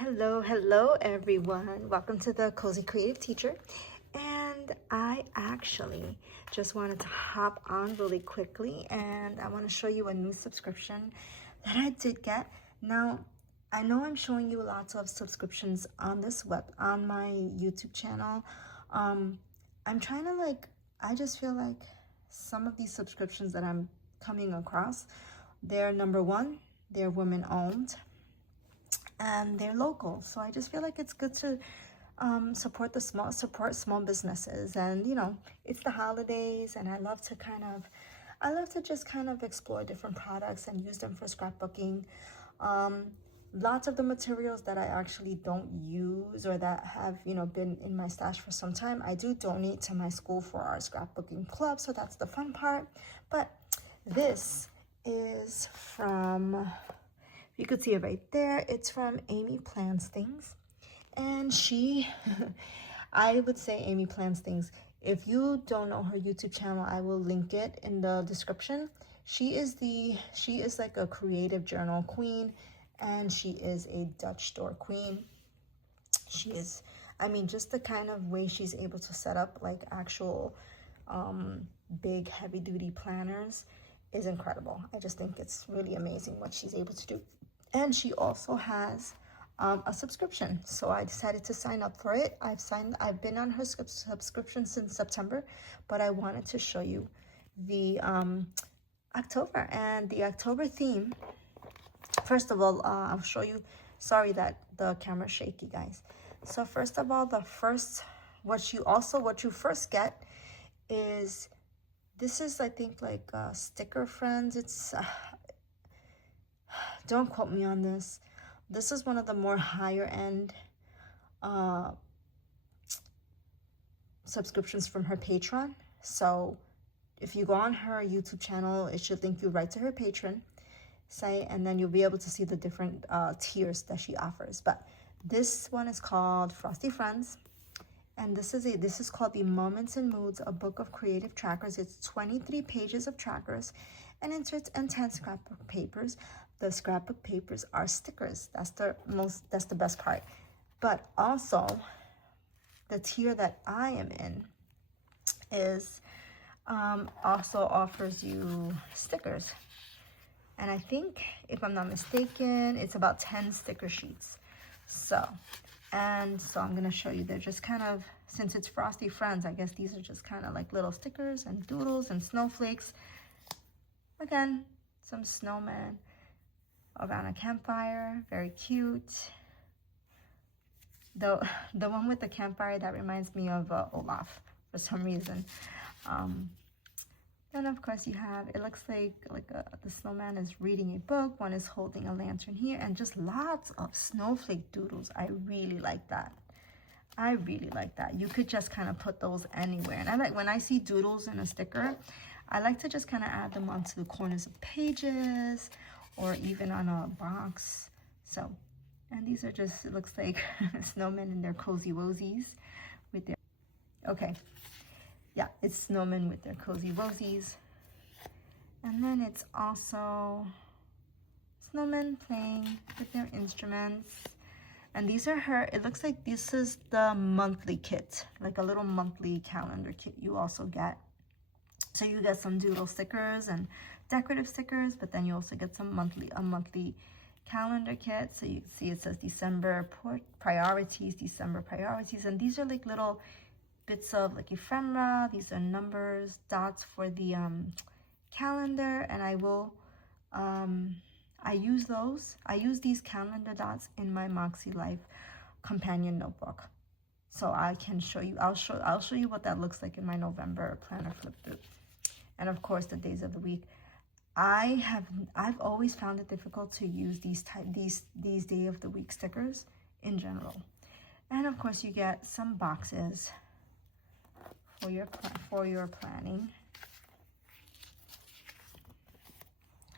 Hello everyone. Welcome to the Cozy Creative Teacher. And I actually just wanted to hop on really quickly and I want to show you a new subscription that I did get. Now, I know I'm showing you lots of subscriptions on on my YouTube channel. I'm trying to I just feel like some of these subscriptions that I'm coming across, they're number one, they're women owned and they're local. So I just feel like it's good to support small businesses. And it's the holidays and I love to just kind of explore different products and use them for scrapbooking. Lots of the materials that I actually don't use or that have been in my stash for some time, I do donate to my school for our scrapbooking club, so that's the fun part. But this is from, you could see it right there, it's from Amy Plans Things. And I would say Amy Plans Things. If you don't know her YouTube channel, I will link it in the description. She is like a creative journal queen, and she is a Dutch store queen. She is, just the kind of way she's able to set up like actual big heavy duty planners is incredible. I just think it's really amazing what she's able to do. And she also has a subscription, so I decided to sign up for it. I've been on her subscription since September, but I wanted to show you the October and the October theme. First of all, I'll show you. Sorry that the camera's shaky, guys. So first of all, what you first get is, this is, I think, like sticker friends. It's don't quote me on this. This is one of the more higher end subscriptions from her Patron. So if you go on her YouTube channel, it should link you right to her Patron site, and then you'll be able to see the different tiers that she offers. But this one is called Frosty Friends, and this is called the Moments and Moods, a book of creative trackers. It's 23 pages of trackers and inserts and 10 scrapbook papers. The scrapbook papers are stickers. That's the best part. But also, the tier that I am in is also offers you stickers. And I think, if I'm not mistaken, it's about 10 sticker sheets. So I'm gonna show you. They're just kind of, since it's Frosty Friends, I guess these are just kind of like little stickers and doodles and snowflakes. Again, some snowmen around a campfire, very cute. The one with the campfire, that reminds me of Olaf for some reason. Then of course you have, it looks like the snowman is reading a book, one is holding a lantern here, and just lots of snowflake doodles. I really like that. You could just kind of put those anywhere. And I like, when I see doodles in a sticker, I like to just kind of add them onto the corners of pages or even on a box. So, and these are just, it looks like snowmen in their cozy wozies with their, okay. Yeah, it's snowmen with their cozy wozies. And then it's also snowmen playing with their instruments. And these are it looks like this is the monthly kit, like a little monthly calendar kit you also get. So you get some doodle stickers and decorative stickers, but then you also get a monthly calendar kit. So you can see it says December priorities, and these are like little bits of like ephemera. These are numbers, dots for the calendar, and I use these calendar dots in my Makselife companion notebook. So I can show you, I'll show you what that looks like in my November planner flip through. And of course the days of the week. I've always found it difficult to use these day of the week stickers in general. And of course you get some boxes for your planning.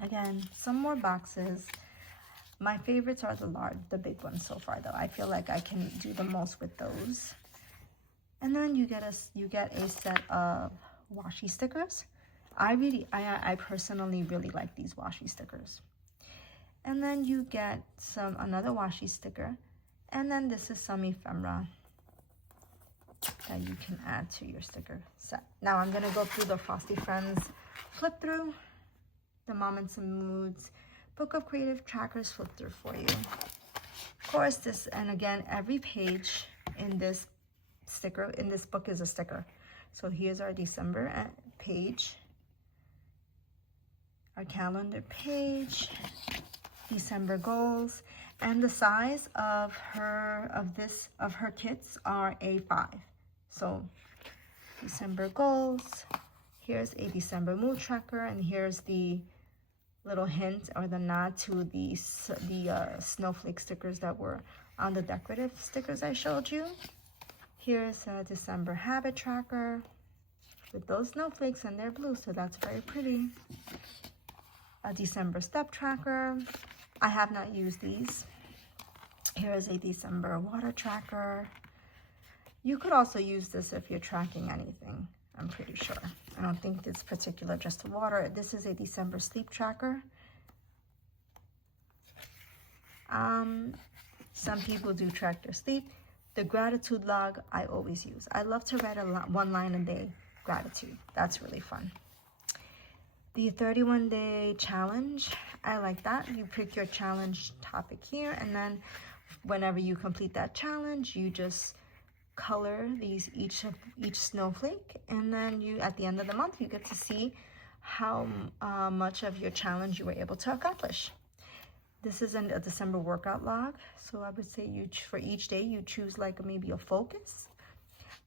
Again, some more boxes. My favorites are the big ones so far, though. I feel like I can do the most with those. And then you get a set of washi stickers. I personally really like these washi stickers. And then you get another washi sticker, And then this is some ephemera that you can add to your sticker set. Now I'm gonna go through the Frosty Friends flip through, the Moments and Moods Book of Creative Trackers flip through for you. Of course, this, and again, every page in this sticker, in this book is a sticker. So here's our December page, our calendar page, December goals, and the size of her kits are A5. So December goals, here's a December mood tracker, and here's the little hint or the nod to the snowflake stickers that were on the decorative stickers I showed you. Here's a December habit tracker with those snowflakes, and they're blue, so that's very pretty. A December step tracker. I have not used these. Here is a December water tracker. You could also use this if you're tracking anything, I'm pretty sure. I don't think it's particular just to water. This is a December sleep tracker. Some people do track their sleep. The gratitude log I always use. I love to write one line a day gratitude. That's really fun. The 31-day challenge, I like that. You pick your challenge topic here, and then whenever you complete that challenge, you just color each snowflake, and then you, at the end of the month, you get to see how much of your challenge you were able to accomplish. This is a December workout log, so I would say for each day you choose like maybe a focus.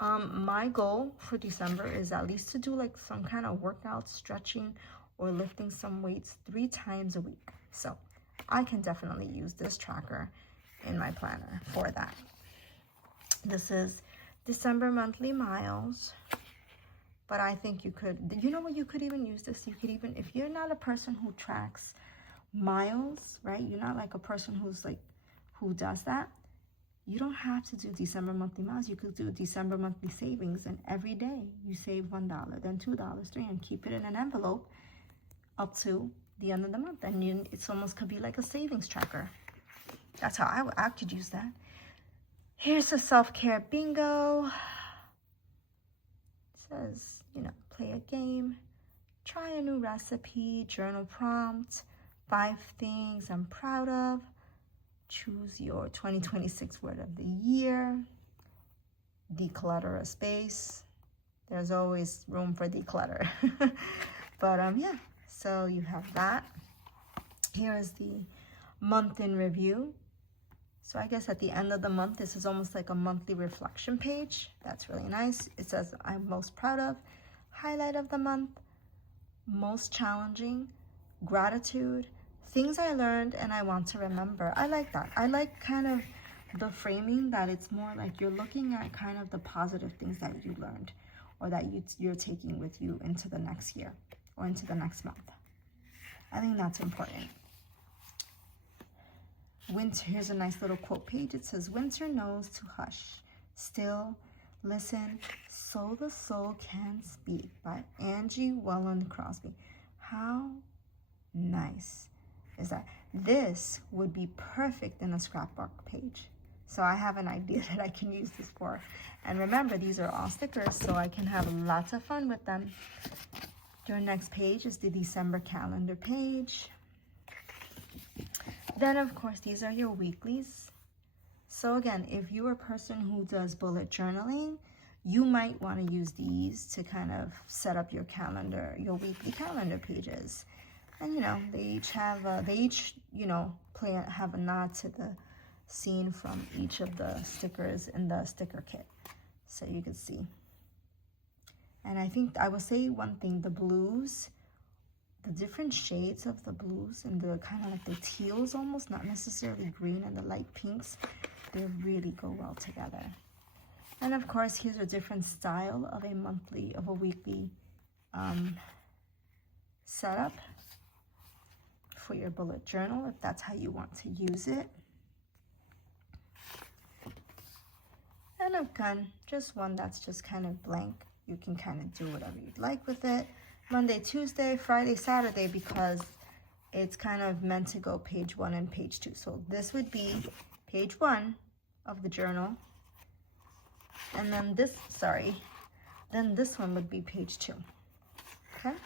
My goal for December is at least to do like some kind of workout, stretching, or lifting some weights 3 times a week. So I can definitely use this tracker in my planner for that. This is December monthly miles, but I think you could, you know what, you could even use this. You could even, if you're not a person who tracks miles, right? You're not like a person who does that. You don't have to do December monthly miles. You could do December monthly savings, and every day you save $1, then $2, $3, and keep it in an envelope up to the end of the month. And it's almost could be like a savings tracker. That's how I could use that. Here's a self-care bingo. It says, play a game, try a new recipe, journal prompt, 5 things I'm proud of, choose your 2026 word of the year, declutter a space. There's always room for declutter. But yeah, so you have that. Here is the month in review. So I guess at the end of the month, this is almost like a monthly reflection page. That's really nice. It says I'm most proud of, highlight of the month, most challenging, gratitude, things I learned and I want to remember. I like that. I like kind of the framing that it's more like you're looking at kind of the positive things that you learned or that you're taking with you into the next year or into the next month. I think that's important. Winter, here's a nice little quote page. It says, winter knows to hush, still, listen, so the soul can speak, by Angie Welland Crosby. How nice is that? This would be perfect in a scrapbook page. So I have an idea that I can use this for. And remember, these are all stickers, so I can have lots of fun with them. Your next page is the December calendar page. Then, of course, these are your weeklies. So again, if you're a person who does bullet journaling, you might want to use these to kind of set up your calendar, your weekly calendar pages. And, they each have, have a nod to the scene from each of the stickers in the sticker kit. So you can see. And I think I will say one thing, the blues, the different shades of the blues and the kind of like the teals almost, not necessarily green, and the light pinks, they really go well together. And of course, here's a different style of a weekly setup for your bullet journal, if that's how you want to use it. And again, just one that's just kind of blank. You can kind of do whatever you'd like with it. Monday, Tuesday, Friday, Saturday, because it's kind of meant to go page 1 and page 2. So this would be page 1, of the journal. And then this one would be page 2. Okay?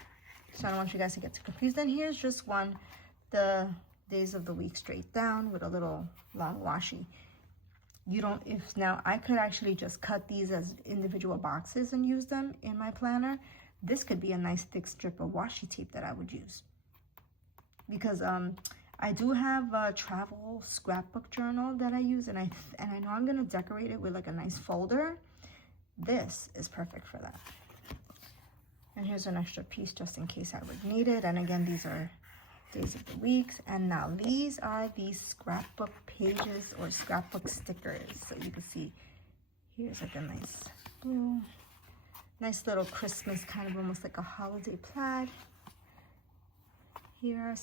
So I don't want you guys to get too confused. Then here's just one, the days of the week straight down with a little long washi. Now I could actually just cut these as individual boxes and use them in my planner. This could be a nice thick strip of washi tape that I would use. Because I do have a travel scrapbook journal that I use, and I know I'm gonna decorate it with like a nice folder. This is perfect for that. And here's an extra piece just in case I would need it. And again, these are days of the weeks. And now these are the scrapbook pages or scrapbook stickers. So you can see here's like a nice blue, nice little Christmas, kind of almost like a holiday plaid. Here are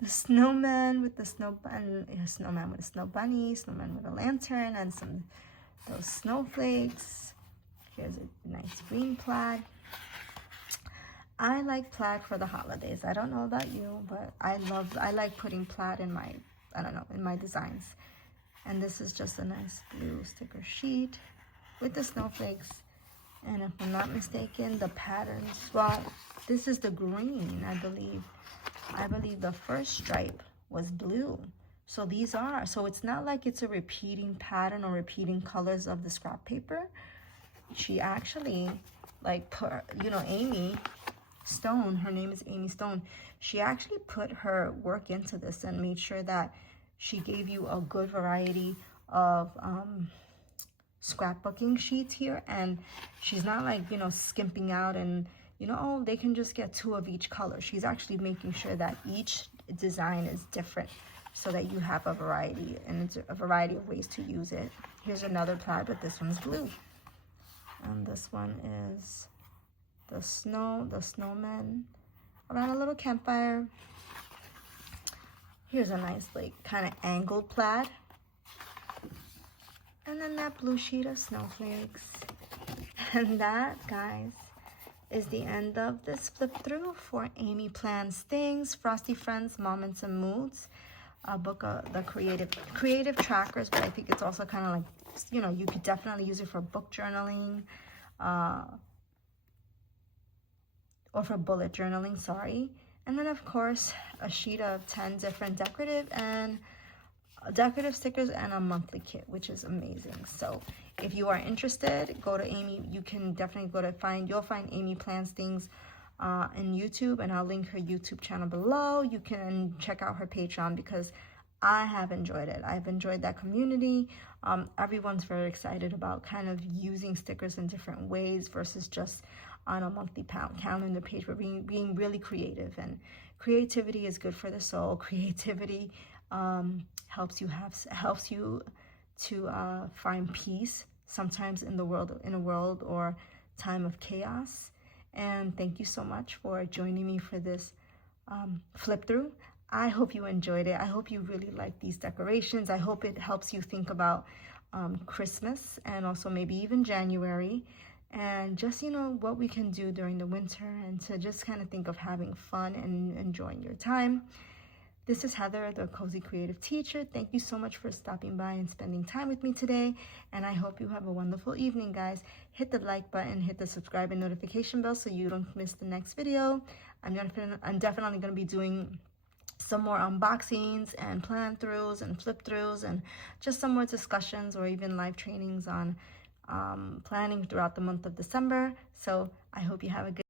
the snowman with the snowman with a snow bunny, snowman with a lantern, and those snowflakes. Here's a nice green plaid. I like plaid for the holidays. I don't know about you, but I like putting plaid in my designs. And this is just a nice blue sticker sheet with the snowflakes. And if I'm not mistaken, the patterns, well, this is the green, I believe. I believe the first stripe was blue. So it's not like it's a repeating pattern or repeating colors of the scrap paper. She actually Amy Stone, her name is Amy Stone. She actually put her work into this and made sure that she gave you a good variety of scrapbooking sheets here. And she's not like, skimping out and, oh, they can just get 2 of each color. She's actually making sure that each design is different so that you have a variety, and it's a variety of ways to use it. Here's another plaid, but this one's blue. And this one is the snowman around a little campfire. Here's a nice kind of angled plaid. And then that blue sheet of snowflakes. And that, guys, is the end of this flip through for Amy Plans Things, Frosty Friends, Moments and Moods, a book of the creative trackers, but I think it's also kind of like, you could definitely use it for book journaling, or for bullet journaling, sorry. And then of course, a sheet of 10 different decorative stickers and a monthly kit, which is amazing. So if you are interested, go to Amy. You can definitely you'll find Amy Plans Things in YouTube, and I'll link her YouTube channel below. You can check out her Patreon because I have enjoyed it. I've enjoyed that community. Everyone's very excited about kind of using stickers in different ways versus just on a monthly calendar page. We're being really creative, and creativity is good for the soul. Creativity helps you to find peace sometimes in a world or time of chaos. And thank you so much for joining me for this flip through. I hope you enjoyed it. I hope you really like these decorations. I hope it helps you think about Christmas and also maybe even January, and just, what we can do during the winter, and to just kind of think of having fun and enjoying your time. This is Heather, the Cozy Creative Teacher. Thank you so much for stopping by and spending time with me today. And I hope you have a wonderful evening, guys. Hit the like button, hit the subscribe and notification bell so you don't miss the next video. I'm definitely going to be doing some more unboxings and plan throughs and flip throughs, and just some more discussions or even live trainings on planning throughout the month of December. So I hope you have a good